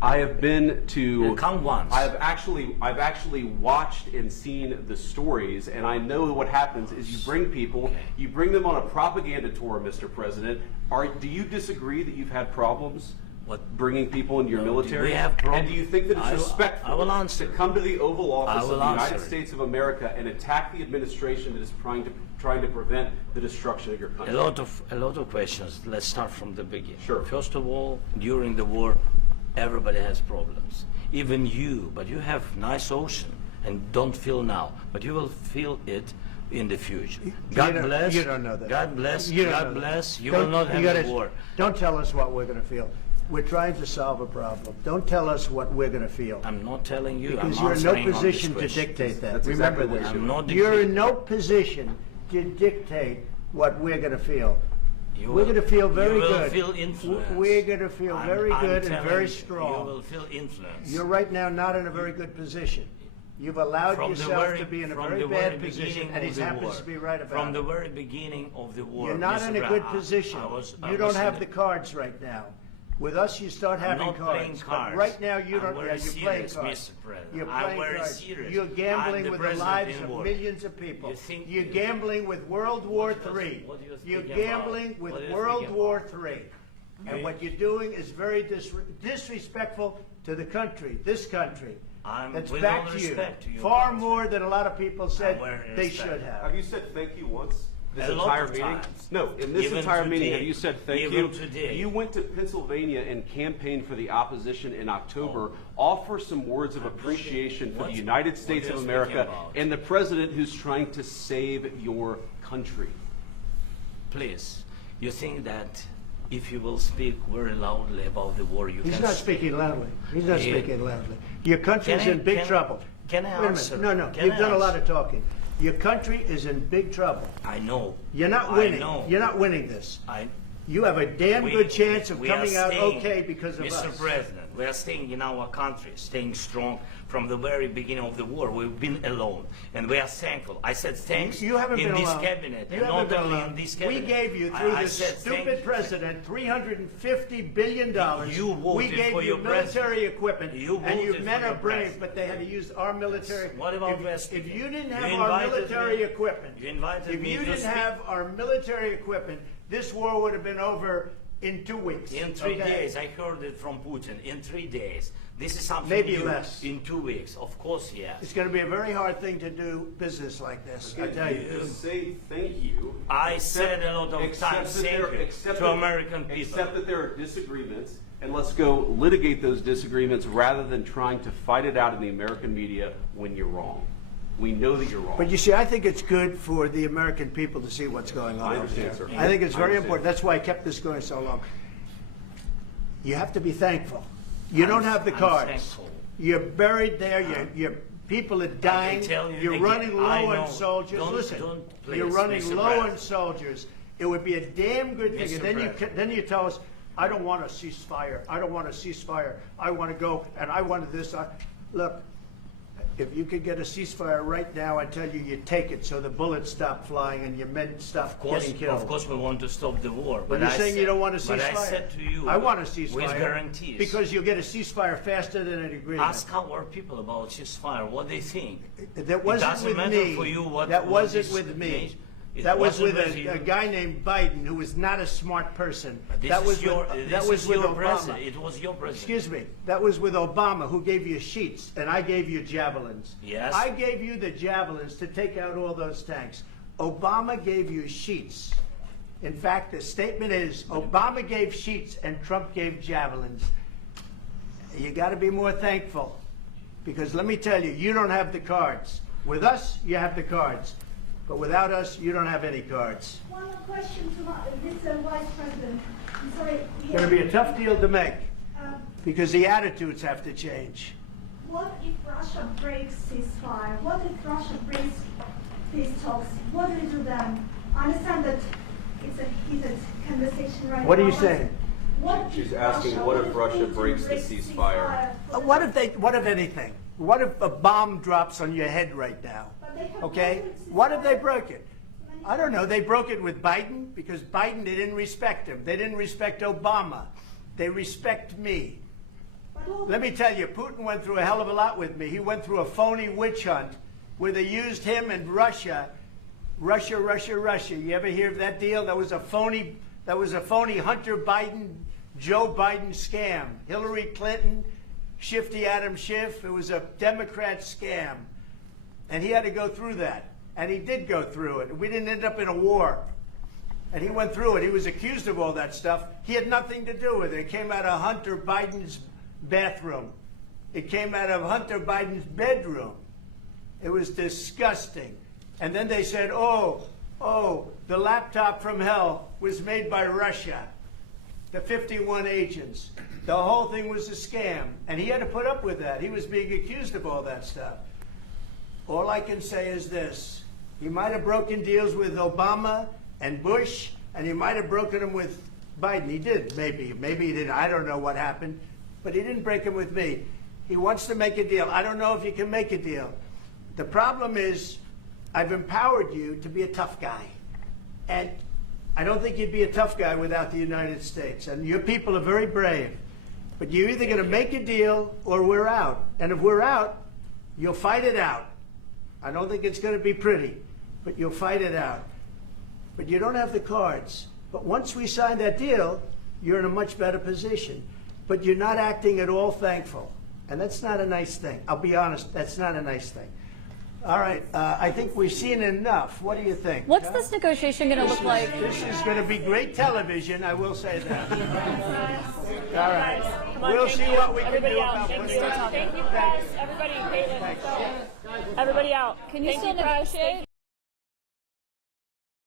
I have been to. Come once. I've actually watched and seen the stories, and I know what happens is you bring people, you bring them on a propaganda tour, Mr. President. Do you disagree that you've had problems? Bringing people into your military? We have problems. And do you think that it's respectful I will answer. to come to the Oval Office of the United answer. States of America and attack the administration that is trying to prevent the destruction of your country? A lot of questions. Let's start from the beginning. Sure. First of all, during the war, everybody has problems. Even you, but you have nice ocean and don't feel now, but you will feel it in the future. God bless. You don't know that. God bless. You don't God know bless. that. You will not have a war. Don't tell us what we're going to feel. We're trying to solve a problem. Don't tell us what we're going to feel. I'm not telling you. Because I'm you're in no answering on this position to question. dictate that. That's Remember exactly what this. I'm not You're in dictating. no position to dictate what we're going to feel. You We're will- going to feel very you will good. Feel influence. We're going to feel very I'm good and telling very you, strong. You will feel influence. You're right now not in a very good position. You've allowed From the yourself very- to be in a from very the bad very position, beginning and he of the happens war. to be right about From it. the very beginning of the war. You're not Mr. in a Brown, good position. I You don't was have in the cards right now. With us, you start I'm having not playing cards. cards. But right now, you I'm don't. very Yeah, you're playing serious, cards. Mr. President. You're I'm playing very cards. serious. You're I'm gambling the with the president lives in of war. millions of people. You think- You're gambling with World War What do you- III. what do you think You're about? gambling with What do you World think War about? III. And what you're doing is very disrespectful to the country, this country. That's with back all to you. respect to your Far country. more than a lot of people said I'm very they respect. should have. Have you said thank you once? This A lot entire of meeting? times. No, in this Even entire meeting, today. have you said thank Even you? today. You went to Pennsylvania and campaigned for the opposition in October. Offer some words of appreciation for the United States what of you're speaking America about. and the president who's trying to save your country. Please, you think that if you will speak very loudly about the war, you He's can... not speaking loudly. He's not Yeah. speaking loudly. Your country's Can I- in big can- trouble. can I Wait a answer? minute. No, Can you've I done a lot answer? of talking. Your country is in big trouble. I know. You're not I winning. know. You're not winning this. I, You have a damn we- good chance of we are coming out staying- okay because of Mr. us. President, we are staying in our country, staying strong from the very beginning of the war. We've been alone, and we are thankful. I said thanks You haven't in been this alone. cabinet, You and haven't not been only alone. in this We cabinet. gave you, through I this said thank stupid you. president, $350 billion. You voted we gave for you your military president. equipment, You and your voted men for are your brave, president. but they had to use our military. What about if, West if you didn't You have our invited military me. equipment, You invited if me you to didn't speak. have our military equipment, this war would have been over in 2 weeks. In 3 okay? days, I heard it from Putin. In 3 days, this is something Maybe new. less. In 2 weeks, of course, yes. It's going to be a very hard thing to do business like this. I tell you. To say thank you. I said a lot of except times that thank there- you except to that- American people. Except that there are disagreements, and let's go litigate those disagreements rather than trying to fight it out in the American media when you're wrong. We know that you're wrong. But you see, I think it's good for the American people to see what's going on. I understand, over sir. there. I think it's I very understand. important. That's why I kept this going so long. You have to be thankful. You don't have the I'm cards. thankful. You're buried there. Your people are dying. tell you You're again, running low I on know. soldiers. Don't- Listen, don't, please, you're running Mr. low President. on soldiers. It would be a damn good thing. Mr. And then President. then you tell us, I don't want a ceasefire. I don't want a ceasefire. I want to go and I wanted this. Look. If you could get a ceasefire right now, I tell you, you take it so the bullets stop flying and your men stop getting killed. Of course, we want to stop the war. But you're saying you don't want a ceasefire? But I said to you, I want a ceasefire. with guarantees. Because you'll get a ceasefire faster than an agreement. Ask our people about ceasefire, what they think. That wasn't doesn't with matter me. for you what- That what wasn't this with me. means. It That was wasn't with with you. a guy named Biden, who was not a smart person. This That is was your, with, this that was is with your Obama. president. It was your president. Excuse me. That was with Obama, who gave you sheets, and I gave you javelins. Yes. I gave you the javelins to take out all those tanks. Obama gave you sheets. In fact, the statement is Obama gave sheets and Trump gave javelins. You got to be more thankful, because let me tell you, you don't have the cards. With us, you have the cards. But without us, you don't have any cards. One more question to Mr. Vice President. I'm sorry. It's going to be a tough deal to make, Um, because the attitudes have to change. what if Russia breaks ceasefire? What if Russia breaks these talks? What do we do then? I understand that it's a heated conversation right now. What are you but saying? What She's if asking, Russia, what if Russia Putin breaks the ceasefire? What if anything? What if a bomb drops on your head right now? But they have Okay? broken What if they ceasefire. broke it? I don't know. They broke it with Biden because Biden, they didn't respect him. They didn't respect Obama. They respect me. But Let me tell you, Putin went through a hell of a lot with me. He went through a phony witch hunt where they used him and Russia. You ever hear of that deal? That was a phony Hunter Biden, Joe Biden scam. Hillary Clinton, Shifty Adam Schiff. It was a Democrat scam. And he had to go through that. And he did go through it. We didn't end up in a war. And he went through it. He was accused of all that stuff. He had nothing to do with it. It came out of Hunter Biden's bathroom. It came out of Hunter Biden's bedroom. It was disgusting. And then they said, oh, the laptop from hell was made by Russia. The 51 agents. The whole thing was a scam. And he had to put up with that. He was being accused of all that stuff. All I can say is this. He might have broken deals with Obama and Bush, and he might have broken them with Biden. He did, maybe. Maybe he didn't. I don't know what happened. But he didn't break them with me. He wants to make a deal. I don't know if you can make a deal. The problem is, I've empowered you to be a tough guy. And I don't think you'd be a tough guy without the United States. And your people are very brave. But you're either going to make a deal or we're out. And if we're out, you'll fight it out. I don't think it's going to be pretty, but you'll fight it out. But you don't have the cards. But once we sign that deal, you're in a much better position. But you're not acting at all thankful. And that's not a nice thing. I'll be honest, that's not a nice thing. All right, I think we've seen enough. What do you think? What's this negotiation going to look like? This is going to be great television, I will say that. All right. We'll see what we can do about putting it on. Thank you, press. Everybody, Caitlin. Everybody out. Can you Thank still you, press. negotiate?